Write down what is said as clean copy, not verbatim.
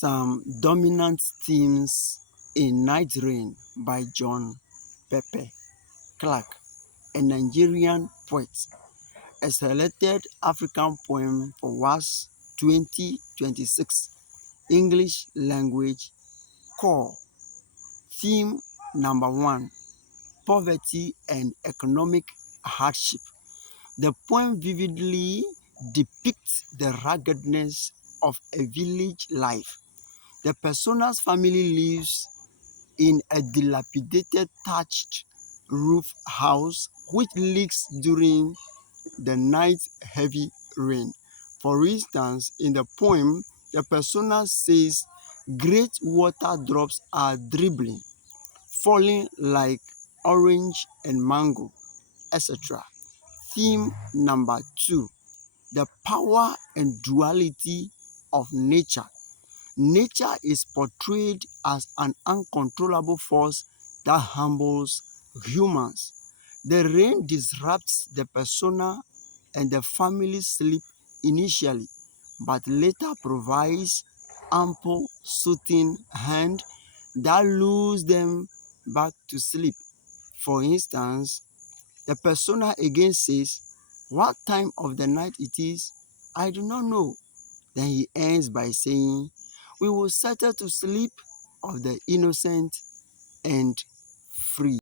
Some dominant themes in Night Rain by John Pepe Clark, a Nigerian poet, a selected African poem for WASSCE 2026 English language core. Theme number 1: poverty and economic hardship. The poem vividly depicts the ruggedness of a village life. The persona's family lives in a dilapidated thatched roof house which leaks during the night's heavy rain. For instance, in the poem, the persona says great water drops are dribbling, falling like orange and mango, etc. Theme number 2: the power and duality of nature. Nature is portrayed as an uncontrollable force that humbles humans. The rain disrupts the persona and the family's sleep initially, but later provides ample soothing hand that lulls them back to sleep. For instance, the persona again says, "What time of the night it is, I do not know." Then he ends by saying, "We will settle to sleep of the innocent and free."